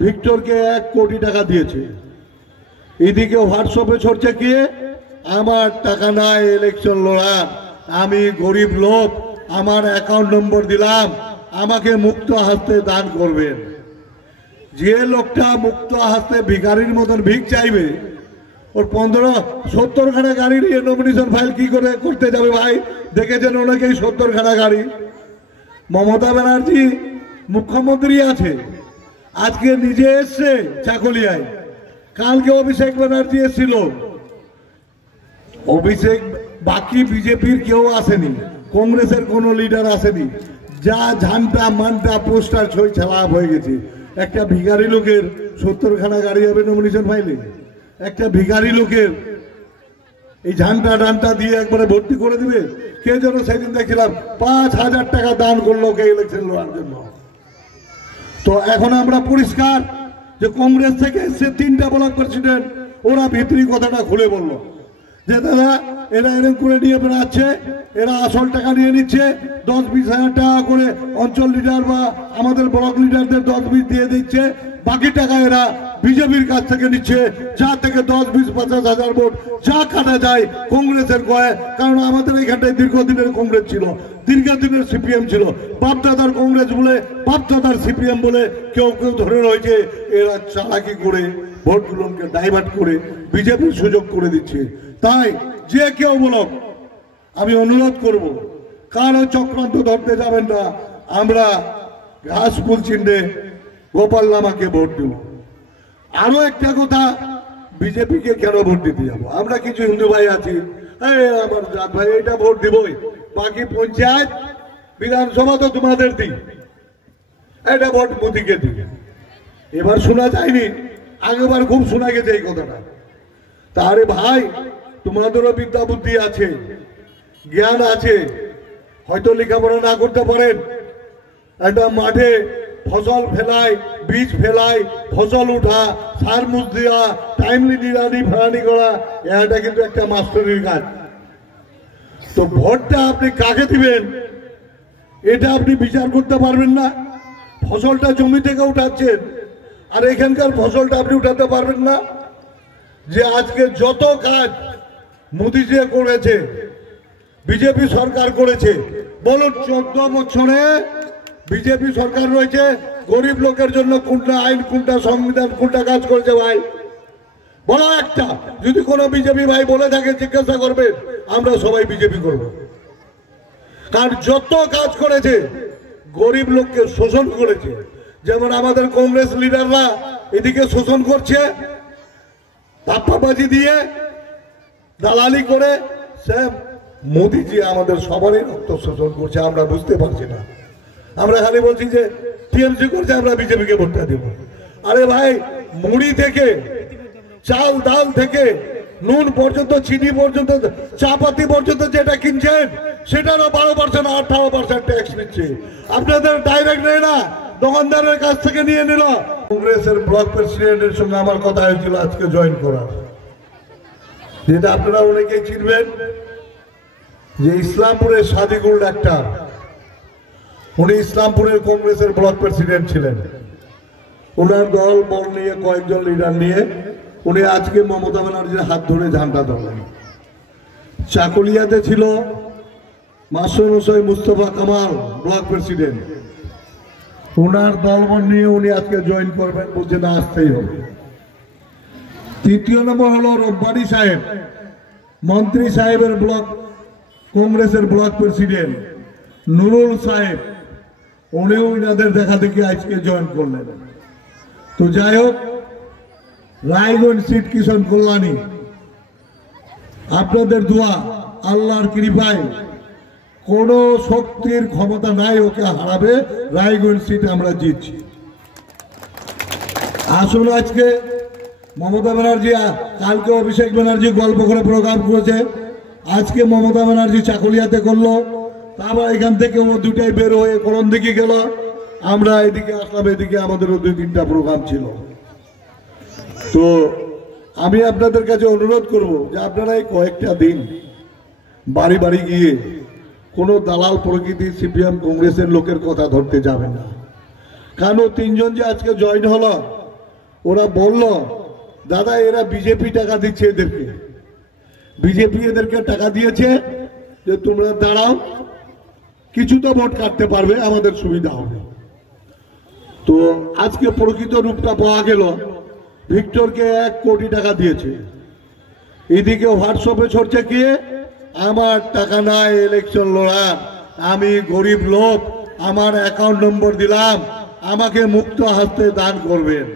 ভিক্টরকে 1 কোটি টাকা দিয়েছে। এদিকে হোয়াটসঅ্যাপে ছড়ছে কি, আমার টাকা নাই ইলেকশন লড়ার, আমি গরিব লোক, আমার অ্যাকাউন্ট নম্বর দিলাম, আমাকে মুক্ত হাতে দান করবেন। যে লোকটা মুক্ত হাতে ভিখারির মতন ভিক চাইবে, ওর 15-70 খানা গাড়ি নিয়ে নমিনেশন ফাইল কি করে করতে যাবে ভাই? দেখেছেন অনেকেই 70 খানা গাড়ি। মমতা ব্যানার্জি মুখ্যমন্ত্রী আছে, আজকে নিজে এসছে চাকুলিয়ায়, কালকে অভিষেক ব্যানার্জি এসেছিল। অভিষেক, বাকি বিজেপির কেউ আসেনি, কংগ্রেসের কোন লিডার আসেনি। যা ঝান্টা মান্টা পোস্টার ছই ছালাপ হয়ে গেছে। একটা ভিখারি লোকের 70 খানা গাড়ি হবে নমিনেশন ফাইলে? একটা ভিখারি লোকের এই ঝান্টা ডান্টা দিয়ে একবারে ভর্তি করে দিবে? কে যেন সেদিন দেখছিলাম 5,000 টাকা দান করলো কে ইলেকশন লড়ার জন্য। তো এখন আমরা পরিষ্কার যে কংগ্রেস থেকে এসে 3টা ব্লক প্রেসিডেন্ট, ওরা ভিতরি কথাটা খুলে বললো যে দাদা এরা এরকম করে নিয়ে বেড়াচ্ছে, এরা আসল টাকা নিয়ে নিচ্ছে, 10-20 হাজার টাকা করে অঞ্চল লিডার বা আমাদের ব্লক লিডারদের 10-20 দিয়ে দিচ্ছে, বাকি টাকা এরা বিজেপির কাছ থেকে নিচ্ছে, যা থেকে 10-20-50 হাজার ভোট যা কাটা যায় কংগ্রেসের কয়ে। কারণ আমাদের এইখানটায় দীর্ঘদিনের কংগ্রেস ছিল, দীর্ঘদিনের সিপিএম ছিল, বাপদাদার কংগ্রেস বলে বাপদাদার সিপিএম বলে কেউ কেউ ধরে রয়েছে। এরা চালাকি করে ভোটগুলোকে ডাইভার্ট করে বিজেপির সুযোগ করে দিচ্ছে। তাই যে কেউ বলো, আমি অনুরোধ করব, কারো চক্রান্ত ধরতে যাবেন না। আমরা ঘাসফুল চিহ্নে গোপাল লামাকে ভোট দেব। আরো একটা কথা, বিজেপিকে কেন ভোট দিতে যাবো? আমরা কিছু হিন্দু ভাই আছি, আমার জাত ভাই এটা ভোট দিবই, বাকি পঞ্চায়েত বিধানসভা তো তোমাদের দিই, এটা ভোট মোদীকে দিই। এবার শোনা যায়নি, আগেবার খুব শোনা গেছে এই কথাটা। তারে ভাই, তোমাদেরও বিদ্যা বুদ্ধি আছে, জ্ঞান আছে, হয়তো লেখাপড়া না করতে পারেন, একটা মাঠে ফসল ফেলায়, বীজ ফেলায়, ফসল উঠা, সার মুজ দেওয়া, টাইমলি নিড়ানি ফেরানি করা, এটা কিন্তু একটা মাস্টারির কাজ। তো ভোটটা আপনি কাকে দিবেন এটা আপনি বিচার করতে পারবেন না। ফসলটা জমি থেকে উঠাচ্ছেন, আর এখানকার ফসলটা আপনি উঠাতে পারবেন না। যে আজকে যত কাজ মোদী যে করেছে, বিজেপি সরকার করেছে, বলুন 14 বছরে বিজেপি সরকার রয়েছে, গরিব লোকের জন্য কোনটা আইন, কোনটা সংবিধান, কোনটা কাজ করেছে ভাই বলো একটা। যদি কোনো বিজেপি ভাই বলে থাকে জিজ্ঞাসা করবে, আমরা সবাই বিজেপি করব। কারণ যত কাজ করেছে গরিব লোককে শোষণ করেছে। যেমন আমাদের কংগ্রেস লিডাররা এদিকে শোষণ করছে, ধাপ্পাবাজি দিয়ে দালালি করে, সে মোদিজি আমাদের সবারই রক্ত শোষণ করছে। আমরা বুঝতে পারছি না, আমরা খালি বলছি যে টিএমসি করছে, আমরা বিজেপিকে ভোটটা দেব। আরে ভাই, মুড়ি থেকে চাল ডাল থেকে নুন পর্যন্ত, চিনি পর্যন্ত, চা পাতি পর্যন্ত যেটা কিনছেন সেটারও 12% 18% ট্যাক্স নিচ্ছে। আপনাদের ডাইরেক্ট নেয় না, দোকানদারের কাছ থেকে নিয়ে নিল। কংগ্রেসের ব্লক প্রেসিডেন্টের সঙ্গে আমার কথা হয়েছিল আজকে জয়েন করার, যেটা আপনারা অনেকেই চিনবেন, যে ইসলামপুরের সাদিকুল ডাক্তার, উনি ইসলামপুরের কংগ্রেসের ব্লক প্রেসিডেন্ট ছিলেন। ওনার দল বল নিয়ে কয়েকজন লিডার নিয়ে উনি আজকে মমতা ব্যানার্জির হাত ধরে ঝান্ডা ধরলেন। চাকুলিয়াতে ছিল মাস্টার মশাই মুস্তফা কামাল ব্লক প্রেসিডেন্ট, ওনার দলবল নিয়ে উনি আজকে জয়েন করবেন, বলছে না আসতেই হবে। 3 নম্বর হলো রব্বানি সাহেব, মন্ত্রী সাহেবের ব্লক কংগ্রেসের ব্লক প্রেসিডেন্ট নুরুল সাহেব, উনিও ইনাদের দেখা দেখি আজকে জয়েন করলেন। তো যাই হোক, রায়গঞ্জ সিট কিষণ কল্যাণী, আপনাদের দোয়া, আল্লাহর কৃপায় কোন শক্তির ক্ষমতা নাই ওকে হারাবে। রায়গঞ্জ সিট আমরা জিতছি। আসুন, আজকে মমতা ব্যানার্জি, কালকে অভিষেক ব্যানার্জি গল্প করে প্রোগ্রাম করেছে, আজকে মমতা ব্যানার্জি চাকুলিয়াতে করলো, তারপর এখান থেকে ও দুটাই বের হয়ে করণ দিকে গেল, আমরা এদিকে আসলাম। এদিকে আমাদেরও 2-3টা প্রোগ্রাম ছিল। তো আমি আপনাদের কাছে অনুরোধ করব যে আপনারা এই কয়েকটা দিন বাড়ি বাড়ি গিয়ে কোনো দালাল প্রকৃতির সিপিএম কংগ্রেসের লোকের কথা ধরতে যাবেন না। কারণ 3 জন যে আজকে জয়েন হলো, ওরা বলল দাদা এরা বিজেপি টাকা দিচ্ছে এদেরকে, বিজেপি এদেরকে টাকা দিয়েছে যে তোমরা দাঁড়াও, কিছু তো ভোট কাটতে পারবে, আমাদের সুবিধা হবে। তো আজকে প্রকৃত রূপটা পাওয়া গেল, ভিক্টরকে 1 কোটি টাকা দিয়েছে। এদিকে হোয়াটসঅ্যাপে ছড়ছে কি, আমার টাকা নাই ইলেকশন লড়ার, আমি গরিব লোক, আমার অ্যাকাউন্ট নম্বর দিলাম, আমাকে মুক্ত হাতে দান করবেন।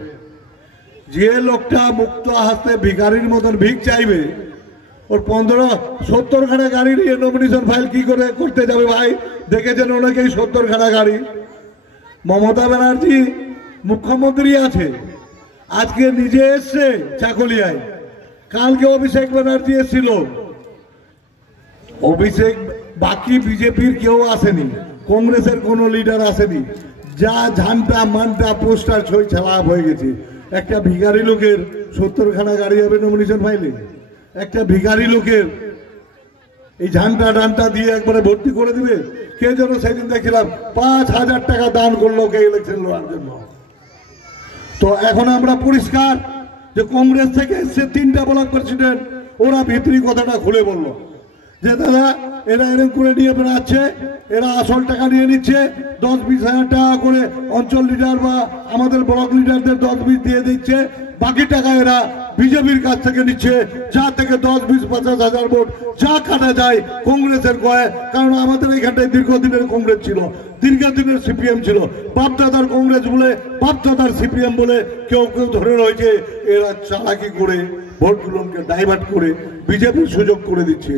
যে লোকটা মুক্ত হাতে ভিখারির মতন ভিক চাইবে, ওর 15-70 খানা গাড়ি নিয়ে নমিনেশন ফাইল কি করে করতে যাবে ভাই? দেখেছেন অনেকেই 70 খানা গাড়ি। মমতা ব্যানার্জি মুখ্যমন্ত্রী আছে, আজকে নিজে এসছে চাকুলিয়ায়, কালকে অভিষেক ব্যানার্জি এসেছিল। অভিষেক, বাকি বিজেপির কেউ আসেনি, কংগ্রেসের কোন লিডার আসেনি। যা ঝান্টা মানটা পোস্টার ছই ছালাপ হয়ে গেছে। একটা ভিখারি লোকের 70 খানা গাড়ি হবে নমিনেশন ফাইলে? একটা ভিখারি লোকের এই ঝান্টা ডান্টা দিয়ে একবারে ভর্তি করে দিবে? কে যেন সেদিন দেখছিলাম 5,000 টাকা দান করলো কে ইলেকশন লড়ার জন্য। তো এখন আমরা পরিষ্কার যে কংগ্রেস থেকে এসছে 3টা ব্লক প্রেসিডেন্ট, ওরা ভিতরি কথাটা খুলে বললো যে দাদা এরা এরকম করে নিয়ে বেড়াচ্ছে, এরা আসল টাকা নিয়ে নিচ্ছে, 10-20 হাজার টাকা করে অঞ্চল লিডার বা আমাদের ব্লক লিডারদের 10-20 দিয়ে দিচ্ছে, বাকি টাকা এরা বিজেপির কাছ থেকে নিচ্ছে, যা থেকে 10-20-50 হাজার ভোট যা কাটা যায় কংগ্রেসের কয়ে। কারণ আমাদের এইখানটায় দীর্ঘদিনের কংগ্রেস ছিল, দীর্ঘদিনের সিপিএম ছিল, বাপদাদার কংগ্রেস বলে বাপদাদার সিপিএম বলে কেউ কেউ ধরে রয়েছে। এরা চালাকি করে ভোটগুলোকে ডাইভার্ট করে বিজেপির সুযোগ করে দিচ্ছে।